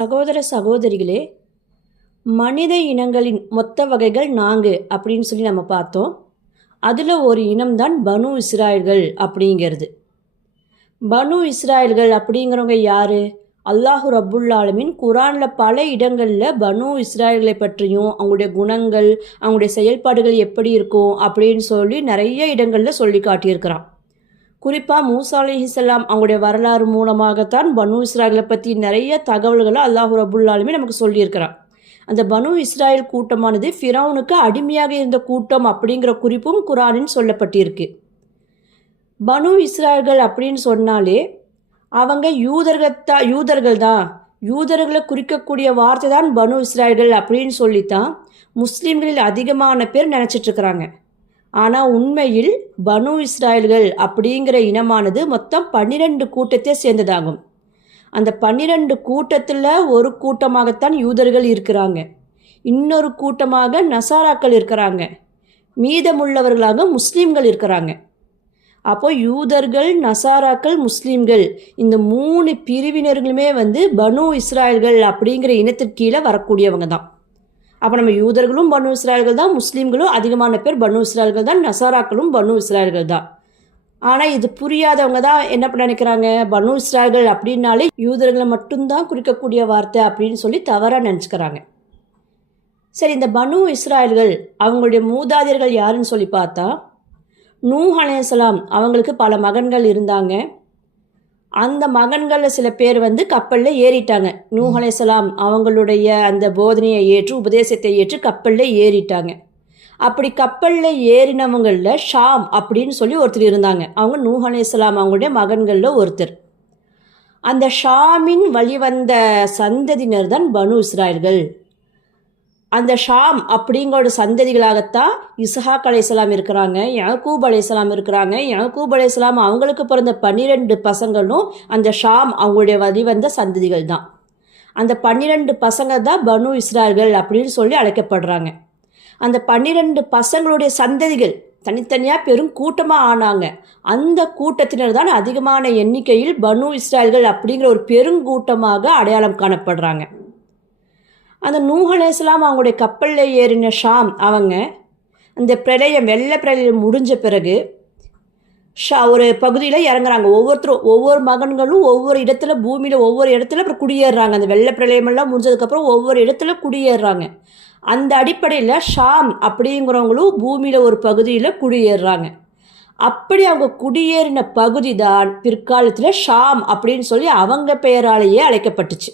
சகோதர சகோதரிகளே, மனித இனங்களின் மொத்த வகைகள் 4 அப்படின்னு சொல்லி நம்ம பார்த்தோம். அதில் ஒரு இனம்தான் பனு இஸ்ராயல்கள் அப்படிங்கிறது. பனு இஸ்ராயல்கள் அப்படிங்கிறவங்க யார்? அல்லாஹு ரப்புல் ஆலமீன் குரானில் பல இடங்களில் பனு இஸ்ராயல்களை பற்றியும் அவங்களுடைய குணங்கள், அவங்களுடைய செயல்பாடுகள் எப்படி இருக்கும் அப்படின்னு சொல்லி நிறைய இடங்களில் சொல்லி காட்டியிருக்கிறான். குறிப்பாக மூசா அலைஹிஸ்ஸலாம் அவங்களுடைய வரலாறு மூலமாகத்தான் பனு இஸ்ராயலை பற்றி நிறைய தகவல்களை அல்லாஹு ரப்புல் ஆலமீன் நமக்கு சொல்லியிருக்கிறான். அந்த பனு இஸ்ராயல் கூட்டமானது ஃபிரௌனுக்கு அடிமையாக இருந்த கூட்டம் அப்படிங்கிற குறிப்பும் குரானில் சொல்லப்பட்டிருக்கு. பனு இஸ்ராயல்கள் அப்படின்னு சொன்னாலே அவங்க யூதர்கள் தான், யூதர்களை குறிக்கக்கூடிய வார்த்தை தான் பனு இஸ்ராயல்கள் அப்படின்னு சொல்லித்தான் முஸ்லீம்களில் அதிகமான பேர் நினச்சிட்ருக்கிறாங்க. ஆனால் உண்மையில் பனு இஸ்ராயல்கள் அப்படிங்கிற இனமானது மொத்தம் 12 கூட்டத்தை சேர்ந்ததாகும். அந்த 12 கூட்டத்தில் ஒரு கூட்டமாகத்தான் யூதர்கள் இருக்கிறாங்க, இன்னொரு கூட்டமாக நசாராக்கள் இருக்கிறாங்க, மீதமுள்ளவர்களாக முஸ்லீம்கள் இருக்கிறாங்க. அப்போ யூதர்கள், நசாராக்கள், முஸ்லீம்கள் இந்த 3 பிரிவினர்களுமே பனு இஸ்ராயல்கள் அப்படிங்கிற இனத்திற்கு கீழே வரக்கூடியவங்க தான். அப்போ நம்ம யூதர்களும் பனு இஸ்ராயல்கள் தான், முஸ்லீம்களும் அதிகமான பேர் பனு இஸ்ராயல்கள் தான், நசாராக்களும் பனு இஸ்ராயல்கள் தான். ஆனால் இது புரியாதவங்க தான் என்ன நினைக்கிறாங்க, பனு இஸ்ராயல்கள் அப்படின்னாலே யூதர்களை மட்டும்தான் குறிக்கக்கூடிய வார்த்தை அப்படின்னு சொல்லி தவறாக நினச்சிக்கிறாங்க. சரி, இந்த பனு இஸ்ராயல்கள் அவங்களுடைய மூதாதையர்கள் யாருன்னு சொல்லி பார்த்தா, நூஹ் அலைஹிஸ்ஸலாம் அவங்களுக்கு பல மகன்கள் இருந்தாங்க. அந்த மகன்களில் சில பேர் கப்பலில் ஏறிட்டாங்க. நூஹ் அலைஹிஸ்ஸலாம் அவங்களுடைய அந்த போதனையை ஏற்று, உபதேசத்தை ஏற்று கப்பலில் ஏறிட்டாங்க. அப்படி கப்பலில் ஏறினவங்களில் ஷாம் அப்படின்னு சொல்லி ஒருத்தர் இருந்தாங்க. அவங்க நூஹ் அலைஹிஸ்ஸலாம் அவங்களுடைய மகன்களில் ஒருத்தர். அந்த ஷாமின் வழிவந்த சந்ததியினர் தான் பனு இஸ்ராயல்கள். அந்த ஷாம் அப்படிங்களோட சந்ததிகளாகத்தான் இஸ்ஹாக் அலைஹிஸ்ஸலாம் இருக்கிறாங்க, யாக்கூப் அலைஹிஸ்ஸலாம் இருக்கிறாங்க. யாக்கூப் அலைஹிஸ்ஸலாம் அவங்களுக்கு பிறந்த 12 பசங்களும் அந்த ஷாம் அவங்களுடைய வழிவந்த சந்ததிகள் தான். அந்த 12 பசங்க தான் பனு இஸ்ராயல்கள் அப்படின்னு சொல்லி அழைக்கப்படுறாங்க. அந்த 12 பசங்களுடைய சந்ததிகள் தனித்தனியாக பெரும் கூட்டமாக ஆனாங்க. அந்த கூட்டத்தினர் தான் அதிகமான எண்ணிக்கையில் பனு இஸ்ராயல்கள் அப்படிங்கிற ஒரு பெருங்கூட்டமாக அடையாளம் காணப்படுறாங்க. அந்த நூஹ் அலைஹிஸ்ஸலாம் அவங்களுடைய கப்பலில் ஏறின ஷாம் அவங்க அந்த பிரளயம், வெள்ள பிரளயம் முடிஞ்ச பிறகு ஒரு பகுதியில் இறங்குறாங்க. ஒவ்வொருத்தரும் ஒவ்வொரு மகன்களும் ஒவ்வொரு இடத்துல, பூமியில் ஒவ்வொரு இடத்துல அப்புறம் குடியேறுறாங்க. அந்த வெள்ள பிரளயமெல்லாம் முடிஞ்சதுக்கப்புறம் ஒவ்வொரு இடத்துல குடியேறுறாங்க. அந்த அடிப்படையில் ஷாம் அப்படிங்கிறவங்களும் பூமியில் ஒரு பகுதியில் குடியேறுறாங்க. அப்படி அவங்க குடியேறின பகுதி தான் பிற்காலத்தில் ஷாம் அப்படின்னு சொல்லி அவங்க பெயராலேயே அழைக்கப்பட்டுச்சு.